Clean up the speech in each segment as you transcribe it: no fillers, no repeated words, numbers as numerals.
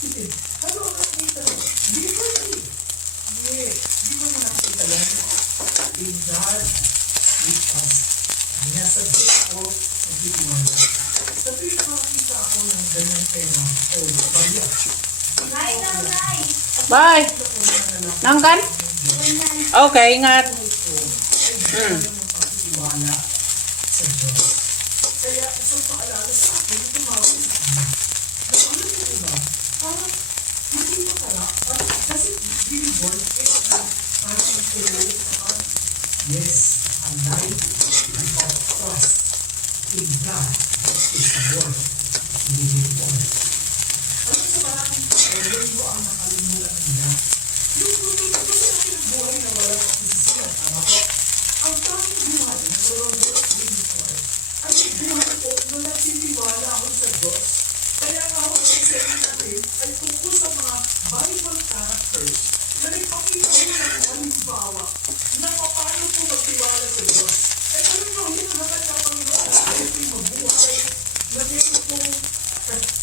He said, ano ang nakikita mo? Liberty. Di ba mo nakikita yan? In God we trust. Nasa Diyos ako nagtitiwala. Sa tuwing makakita ako ng ganyan pera o barya. Bye. Nangkan? Okay, ingat. Pagtitiwala sa Diyos. Kaya isang paalala sa akin, tumawag sa akin. Na ano mo diba? Parang hindi mo pala, kasi really worth it na parang tuloy sa yes, a life of trust in God is worth living for. Alam sa maraming tao, yun ang nakalimutan nila. Yung gusto natin ang buhay na walang kapisisiyan, tama ko? Ang tanging buhay na walang worth living for ay buhay ko nung nagsitiwala ako sa Diyos. Kaya nga ako nagsasabi natin ay tungkol sa mga Bible characters na nagpakita ko ng halimbawa na paano ko magtiwala sa Diyos. At alam mo, hinahangat ng Panginoon ay ito'y mabuhay na meron itong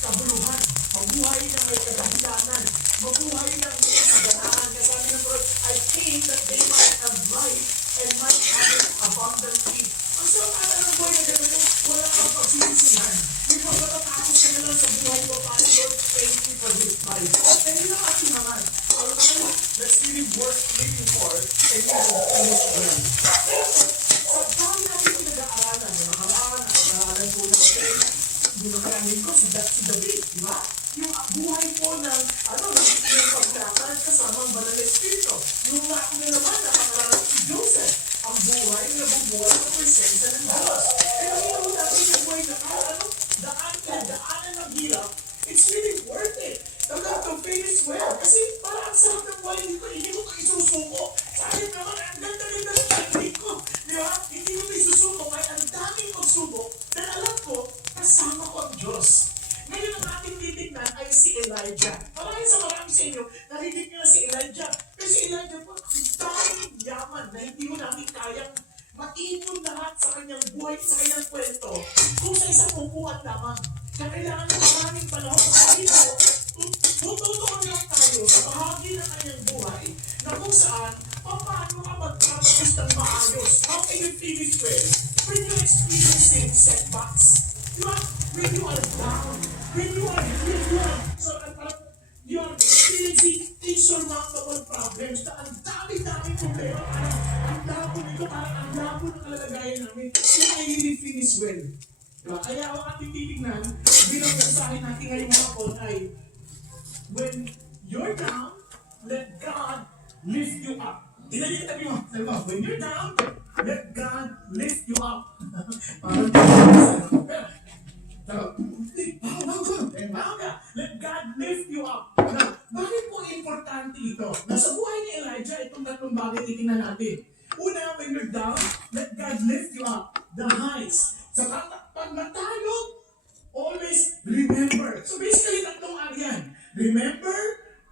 kabuluhan, mabuhay na may kadahilanan, mabuhay na may kasaganahan. Kasabi ng Lord, I came that they might have life and might have it abundantly. Ang sama ng buhay na gano'n, wala kang pagsisisihan. May pagkatapos ka na lang sa buhay ko, paano Lord, thank you for this life. And yun ang ating naman, our life that's really worth living for, and you will finish well. Sa dami natin pinag-aaralan, yung nakaraan, nag-aaralan po natin, yung nakaranin ko, si David, di ba? Yung buhay po ng, ng pagkakal kasama ang banal na espiritu. Yung naman, nakakaralan si Joseph, ang buhay na bubuhay ng presensya ng Diyos. Kaya ang natin yung buhay na daanan ng hirap, it's really worth it. Talagang to finish well. Kasi parang ang sarap ng buhay, hindi ko ito isusuko. Sabi naman, ang ganda-ganda ng technique ko. Di ba? Hindi ko ito isusuko. Kaya ang daming pagsubok na alam ko, kasama ko ang Diyos. Ngayon ang ating titignan ay si Elijah. Marami sa inyo, narinig nyo na si Elijah. Pero si Elijah po, ang daming yaman na hindi mo natin kayang matipon lahat sa kanyang buhay, sa kanyang kwento. Kung sa isang upuan lamang. Kaya kailangan ng maraming panahon. Dito, tututukan lang tayo sa bahagi ng kanyang buhay na kung saan, paano ka magkakapos ng maayos? How can you finish well? When you're experiencing setbacks, diba? When you are down, when you are experiencing insurmountable problems na ang dami-dami problema, ang labo nito, parang ang labo ng kalagayan namin, kung ay hindi finish well. Diba? Kaya ang ating titignan, bilang mensahe natin ngayong hapon ay, when you're down, let God lift you up. Sabi mo, when you're down, let God lift you up. Let God lift you up. Now, bakit po importante ito? Nasa buhay ni Elijah, itong tatlong bagay itingnan natin. Una, when you're down, let God lift you up. The highs. Sa pag natalo, always remember. So basically, tatlong ariyan. Remember,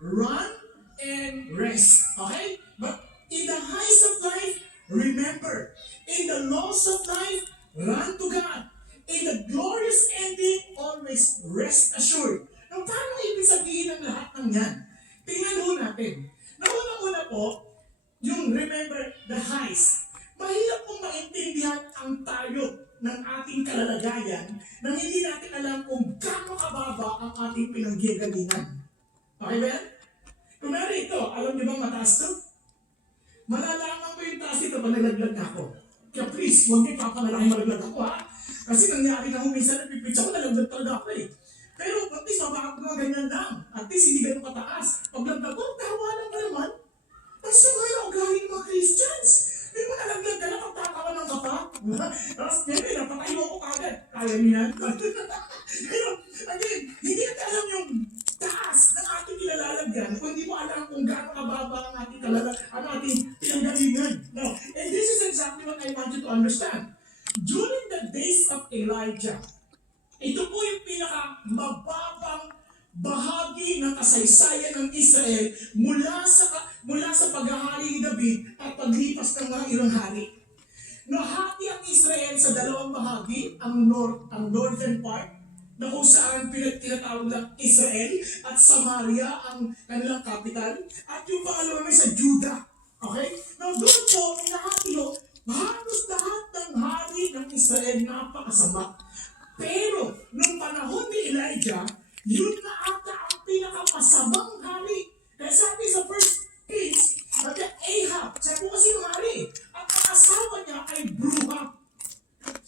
run, and rest. Okay? But in the highs of life, remember. In the lows of life, run to God. In the glorious ending, always rest assured. Now, paano ibig sabihin ng lahat ng yan? Tingnan ho natin. Una po, yung remember the highs. Mahirap pong maintindihan ang tayo ng ating kalalagayan nang hindi natin alam kung gaano kababa ang ating pinanggagalingan. Okay ba yan? Kung meron ito, alam niyo bang mataas to? Malalaman ko yung taas ito pag nalaglag ako. Kaya please, huwag niyo papanalaki malaglag ako ha. Kasi nangyari na minsan nagpipitch ako, nalaglag talaga ako eh. Pero at least mabakap mga ganyan lang. At least hindi ganun kataas. Paglaglag ko, tawa lang ka naman. Tapos yung mga ugali ng mga Christians. Hindi mo nalaglag ka lang, pagtatawanan ka pa. Tapos ngayon, napatayo ako kagad. Kaya niya. Pero again, hindi natin alam yung taas ng ating kinalalagyan kung hindi mo alam kung gaano kababa ang ating pinanggalingan. No. And this is exactly what I want you to understand. During the days of Elijah, ito po yung pinakamababang bahagi ng kasaysayan ng Israel mula sa paghahari ni David at paglipas ng mga ilang hari. Nahati ang Israel sa dalawang bahagi, ang northern part na kung saan tinatawag ng Israel at Samaria ang kanilang capital. At yung pangalawa naman sa Judah. Okay? Now doon po, inahatiyo, halos lahat ng hari ng Israel napakasama. Pero, nung panahon ni Elijah, yun na ata ang pinakapasamang hari. Kaya sabi sa first Kings, sabi Ahab, sabi po kasi yung hari, at ang asawa niya ay bruha.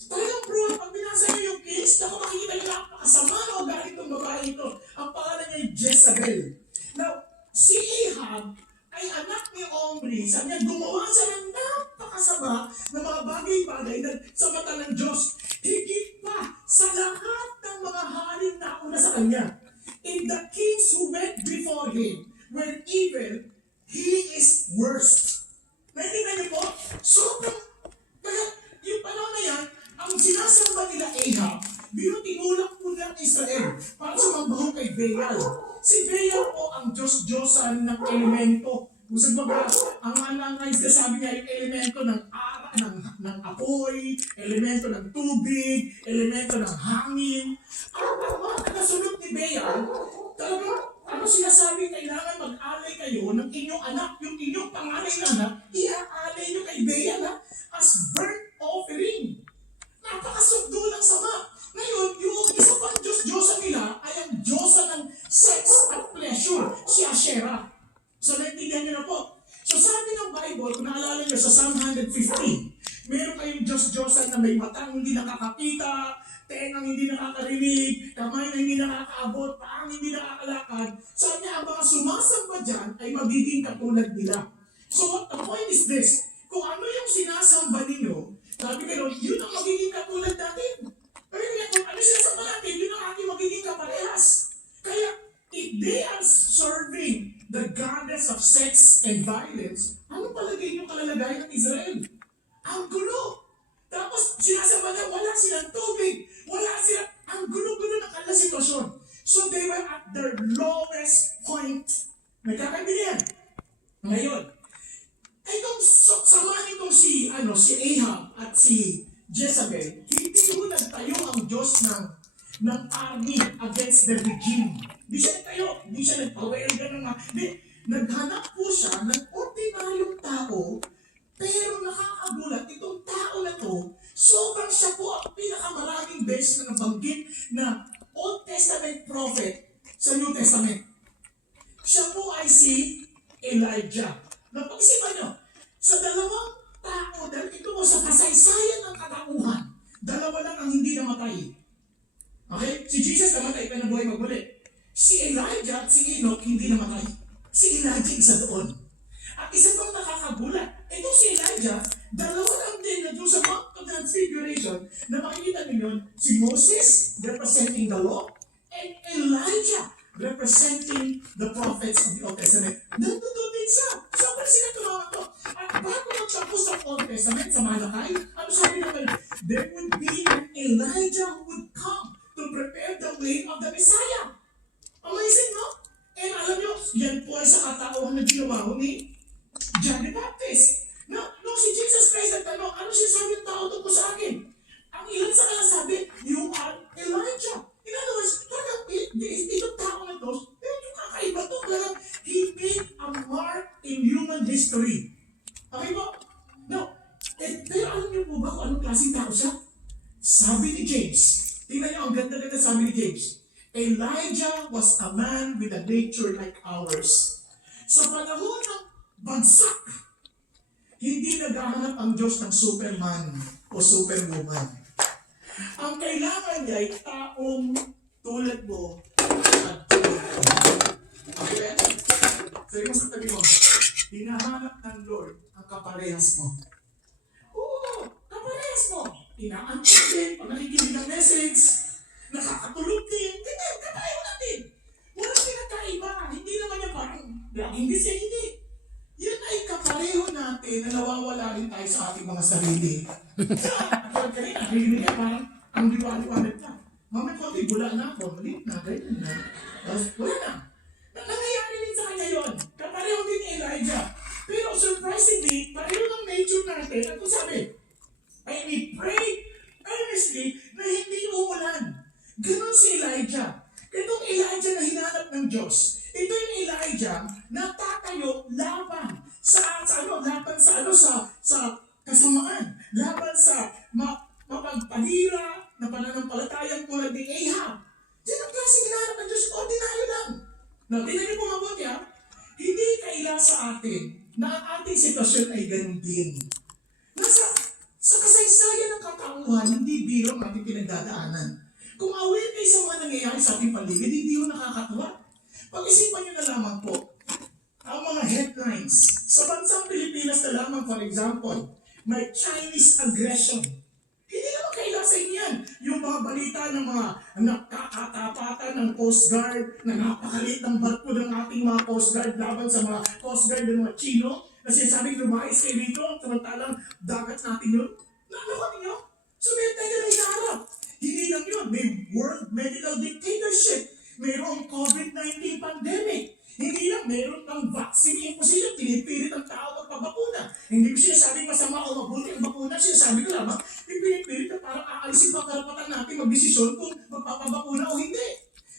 Talagang bruha, pag binasa niyo yung Kings, naku makikita niyo napakasama na ugali itong babae ito. Ang pangalan niya ay Jezebel. Now, si Ahab ay anak ni Omri. Sabi niya, gumawa siya ng napakasama ng mga bagay-bagay na sa mata ng Diyos. Higit pa sa lahat ng mga hari na una sa kanya. In the kings who went before him were evil, he is worse. Naintindihan niyo po? Sobrang, kaya yung panahon na yan, ang sinasamba nila Ahab, binutinulak po ng Israel para sumambahong kay Baal. Si Baal po ang Diyos-Diyosan ng elemento. Kung sa baga, ang anangay sabi niya yung elemento ng ng apoy, elemento ng tubig, elemento ng hangin. Ang mga tagasunod ni Baal, talagang ano sinasabi, kailangan mag-alay kayo ng inyong anak, yung inyong panganay na anak, i-aalay nyo kay Baal as burnt offering. Napakasugdo ng sama. Ngayon, yung isa pang Diyos-Diyosa nila ay ang Diyosa ng sex at pleasure, si Asherah. So, naintindihan nyo na po. So, sabi ng Bible, kung naalala nyo sa Psalm 115, meron kayong Diyos-Diyosa na may matang hindi nakakakita, tengang hindi nakakarinig, kamay na hindi nakakaabot, paang hindi nakakalakad. Sabi niya, ang mga sumasamba dyan ay magiging katulad nila. So, the point is this, kung ano yung sinasamba ninyo, sabi kayo, yun ang magiging katulad natin. Pero kung ano sinasamba natin, yun ang ating magiging kaparehas. Kaya, if they are serving the goddess of sex and violence, ano palagay yung kalalagayan ng Israel? Ang gulo. Tapos, sinasamba na wala silang tubig. Wala silang, ang gulo-gulo ng kanilang sitwasyon. So, they were at their lowest point. Nagkakaibigan. Ngayon, itong samahin itong si Ahab at si Jezebel, hindi ko nagtayo ang Diyos ng army against the regime. Hindi siya nagtayo, hindi siya nagpawelga ng mga, naghanap po siya ng ordinaryong tao, pero nakakagulat, itong tao na to, sobrang siya po ang pinakamaraming beses na nabanggit na Old Testament prophet sa New Testament. Siya po ay si Elijah. Napag-isipan nyo, sa dalawang tao, dahil ito mo sa kasaysayan ng katauhan, dalawa lang ang hindi namatay. Okay? Si Jesus namatay, pero nabuhay magmuli. Si Elijah at si Enoch hindi namatay. Si Elijah isa doon. At isa pang nakakagulat, ito si Elijah, dalawa lang din na doon sa Mount of Transfiguration na makikita ninyo, si Moses representing the law, and Elijah representing the prophets of the Old Testament. Nandun din siya. Saan sila tumawa to? At bago magtapos ng Old Testament sa Malakay, ano sabi naman? There would be an Elijah who would come to prepare the way of the Messiah. Amazing, no? And alam nyo, yan po ay sa katauhan na ginawa ni John the Baptist. Now, nung si Jesus Christ nagtanong, ano siya sabi ng tao tungkol sa akin? Ang ilan sa kanya sabi, you are Elijah. In other words, itong tao na to, medyo kakaiba to. He made a mark in human history. Okay po? Now, pero alam niyo po ba kung anong klaseng tao siya? Sabi ni James, tingnan niyo ang ganda-ganda sabi ni James, Elijah was a man with a nature like ours. Sa panahon ng bagsak, hindi naghahanap ang Diyos ng Superman o Superwoman. Ang kailangan niya ay taong tulad mo at okay? Sabi mo sa tabi mo, hinahanap ng Lord ang kaparehas mo. Oo, kaparehas mo. Inaantok din, pag nakikinig ng message, nakakatulog din, ganyan, kapareho natin. Walang pinagkaiba, hindi naman niya parang laging busy, hindi. Yan ay kapareho natin na nawawala rin tayo sa ating mga sarili. At kanina, nakikinig niya parang ang liwanag ka. Mamaya konti, bula na ako, malit na, ganyan na. Tapos, wala na. Nangyayari din sa kanya yun. Kapareho din ni Elijah. Pero surprisingly, pareho ng nature natin. At sabi, and we pray earnestly na hindi umulan. Ganon si Elijah. Itong Elijah na hinanap ng Diyos. Ito yung Elijah na tatayo laban sa kasamaan, laban sa mapagpalira na pananampalatayang tulad ni Ahab. Yan ang klaseng hinanap ng Diyos, ordinaryo lang. Na tingnan niyo po mabuti ha, hindi kaila sa atin na ang ating sitwasyon ay ganun din. Sa kasaysayan ng katauhan, hindi biro ang ating pinagdadaanan. Kung aware kayo sa mga nangyayari sa ating paligid, hindi yun nakakatuwa. Pag-isipan nyo na lamang po, ang mga headlines. Sa bansang Pilipinas na lamang, for example, may Chinese aggression. Hindi naman kaila sa inyo yan. Yung mga balita ng mga nakakatapatan ng Coast Guard, na napakalit ng barko ng ating mga Coast Guard laban sa mga Coast Guard ng mga Chino, na sinasabing lumayas kayo dito, samantalang dagat natin yun. Naloko ninyo? So may tayo na hinaharap. Hindi lang yun, may world medical dictatorship. Mayroong COVID-19 pandemic. Hindi lang, mayroon ng vaccine imposition. Pinipilit ang tao magpabakuna. Hindi ko sinasabing masama o mabuti ang bakuna. Sinasabi ko lamang, pinipilit na parang aalisin pa karapatan natin magdesisyon kung magpapabakuna o hindi.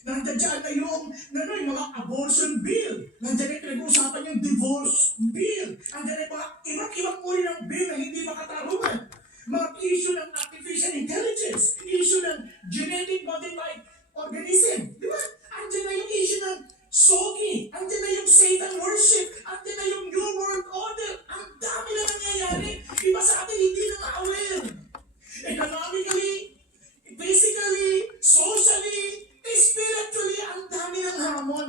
Nandiyan dyan na yung mga abortion bill. Nandiyan na pinag-uusapan yung divorce bill. Nandiyan na yung ibang uri ng bill na hindi makatarungan. Mga issue ng artificial intelligence, issue ng genetic modified organism. Di ba? Andiyan na yung issue ng Sogi, andiyan na yung Satan worship, andiyan na yung New World Order. Ang dami na nangyayari. Iba sa atin hindi na aware. Economically, physically, socially, spiritually, ang dami ng hamon.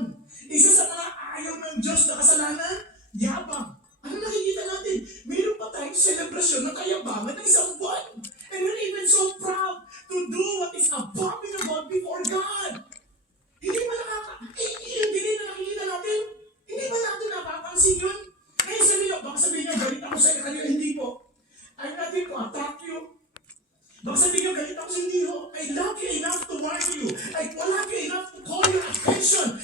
Isa sa mga ayaw ng Diyos na kasalanan, yabang. Ano nakikita natin? Mayroon pa tayong selebrasyon ng kayabangan ng isang buwan. And we're even so proud to do what is abominable before God. Hindi ba yung dilin na nakikita natin? Hindi ba natin napapansin yun? Ngayon baka sabihin nyo, galit ako sa kanila, hindi po. I'm not here to attack you. Baka sabihin nyo, galit ako sa hindi ho. I love you enough to warn you. I love you enough to call your attention